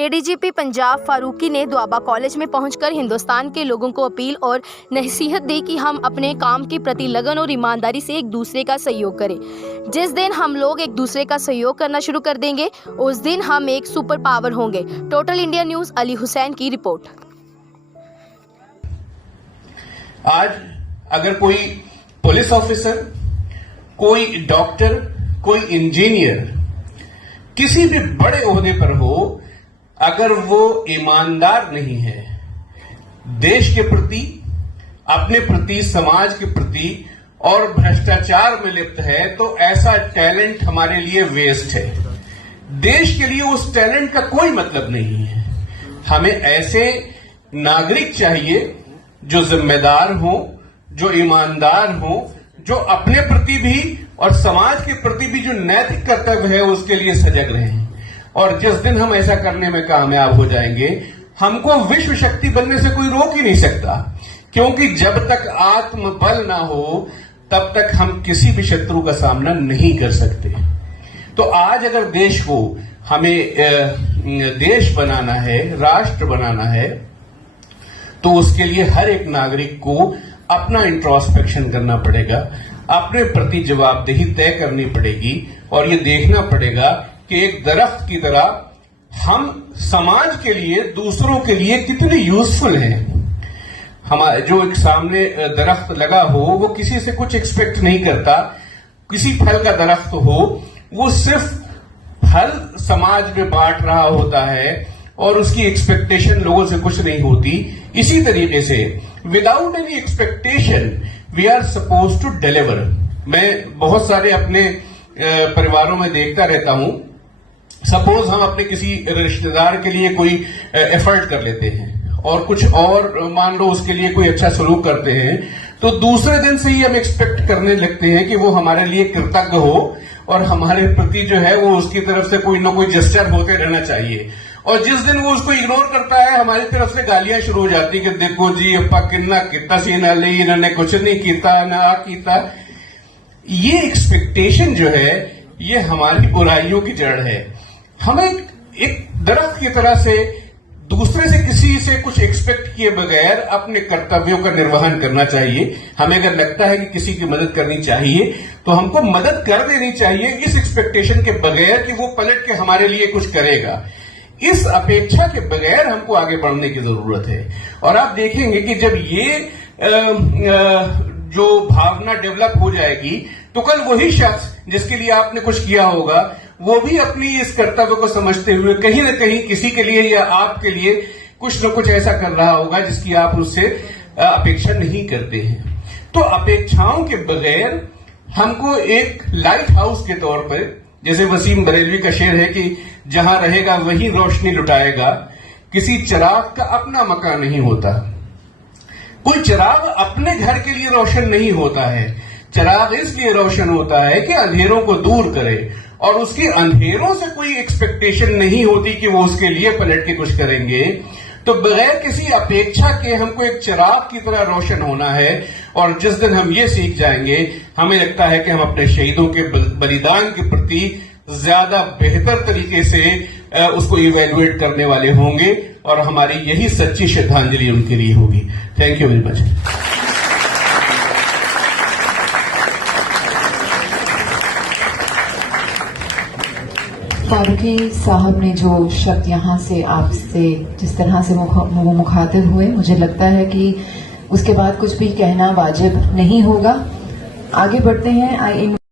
ADGP Punjab Farooqui ने Doaba college में पहुंचकर हिंदुस्तान के लोगों को अपील और नसीहत दी कि हम अपने काम के प्रति लगन और ईमानदारी से एक दूसरे का सहयोग करें। जिस दिन हम लोग एक दूसरे का सहयोग करना शुरू कर देंगे उस दिन हम एक सुपर पावर होंगे। Total India news Ali Hussain की रिपोर्ट। आज अगर कोई पुलिस ऑफिसर, कोई डॉक्टर, कोई इंजीनियर किसी भी बड़े ओहदे पर हो, अगर वो ईमानदार नहीं है देश के प्रति, अपने प्रति, समाज के प्रति और भ्रष्टाचार में लिप्त है, तो ऐसा टैलेंट हमारे लिए वेस्ट है। देश के लिए उस टैलेंट का कोई मतलब नहीं है। हमें ऐसे नागरिक चाहिए जो जिम्मेदार हो, जो ईमानदार हो, जो अपने प्रति भी और समाज के प्रति भी जो नैतिक कर्तव्य है उसके लिए सजग रहें। और जिस दिन हम ऐसा करने में कामयाब हो जाएंगे, हमको विश्व शक्ति बनने से कोई रोक ही नहीं सकता, क्योंकि जब तक आत्मबल ना हो तब तक हम किसी भी शत्रु का सामना नहीं कर सकते। तो आज अगर देश को हमें देश बनाना है, राष्ट्र बनाना है, तो उसके लिए हर एक नागरिक को अपना इंट्रोस्पेक्शन करना पड़ेगा, अपने प्रति जवाबदेही तय करनी पड़ेगी और ये देखना पड़ेगा कि एक दरख्त की तरह हम समाज के लिए, दूसरों के लिए कितने यूजफुल हैं। हमारे जो एक सामने दरख्त लगा हो वो किसी से कुछ एक्सपेक्ट नहीं करता। किसी फल का दरख्त हो वो सिर्फ फल समाज में बांट रहा होता है और उसकी एक्सपेक्टेशन लोगों से कुछ नहीं होती। इसी तरीके से without any expectation we are suppose to deliver. मैं बहुत सारे अपने परिवारों में देखता रहता हूं, सपोज हम अपने किसी रिश्तेदार के लिए कोई एफर्ट कर लेते हैं और कुछ और मान लो उसके लिए कोई अच्छा सलूक करते हैं, तो दूसरे दिन से ही हम एक्सपेक्ट करने लगते हैं कि वो हमारे लिए कृतज्ञ हो और हमारे प्रति जो है वो उसकी तरफ से कोई ना कोई जेस्चर होते रहना चाहिए। और जिस दिन वो उसको इग्नोर करता है, हमारी तरफ से गालियां शुरू हो जाती कि देखो जी अपा किन्ना किता सी ना ले, इन्होंने कुछ नहीं किया ना किया। ये एक्सपेक्टेशन जो है ये हमारी बुराइयों की जड़ है। हमें एक दरख्त की तरह से दूसरे से, किसी से कुछ एक्सपेक्ट किए बगैर अपने कर्तव्यों का निर्वहन करना चाहिए। हमें अगर लगता है कि किसी की मदद करनी चाहिए तो हमको मदद कर देनी चाहिए, इस एक्सपेक्टेशन के बगैर कि वो पलट के हमारे लिए कुछ करेगा। इस अपेक्षा के बगैर हमको आगे बढ़ने की जरूरत है। और आप देखेंगे कि जब ये जो भावना डेवलप हो जाएगी तो कल वही शख्स जिसके लिए आपने कुछ किया होगा वो भी अपनी इस कर्तव्य को समझते हुए कहीं ना कहीं किसी के लिए या आपके लिए कुछ न कुछ ऐसा कर रहा होगा जिसकी आप उससे अपेक्षा नहीं करते हैं। तो अपेक्षाओं के बगैर हमको एक लाइट हाउस के तौर पर, जैसे वसीम बरेलवी का शेर है कि जहां रहेगा वही रोशनी लुटाएगा, किसी चिराग का अपना मकान नहीं होता। कोई चिराग अपने घर के लिए रोशन नहीं होता है। चिराग इसलिए रोशन होता है कि अंधेरों को दूर करे, और उसकी अंधेरों से कोई एक्सपेक्टेशन नहीं होती कि वो उसके लिए पलट के कुछ करेंगे। तो बगैर किसी अपेक्षा के हमको एक चिराग की तरह रोशन होना है। और जिस दिन हम ये सीख जाएंगे, हमें लगता है कि हम अपने शहीदों के बलिदान के प्रति ज्यादा बेहतर तरीके से उसको इवेल्युएट करने वाले होंगे और हमारी यही सच्ची श्रद्धांजलि उनके लिए होगी। Thank you very much. Farooqui साहब ने जो शब्द यहाँ से आपसे जिस तरह से वो मुखातिब हुए, मुझे लगता है कि उसके बाद कुछ भी कहना वाजिब नहीं होगा। आगे बढ़ते हैं।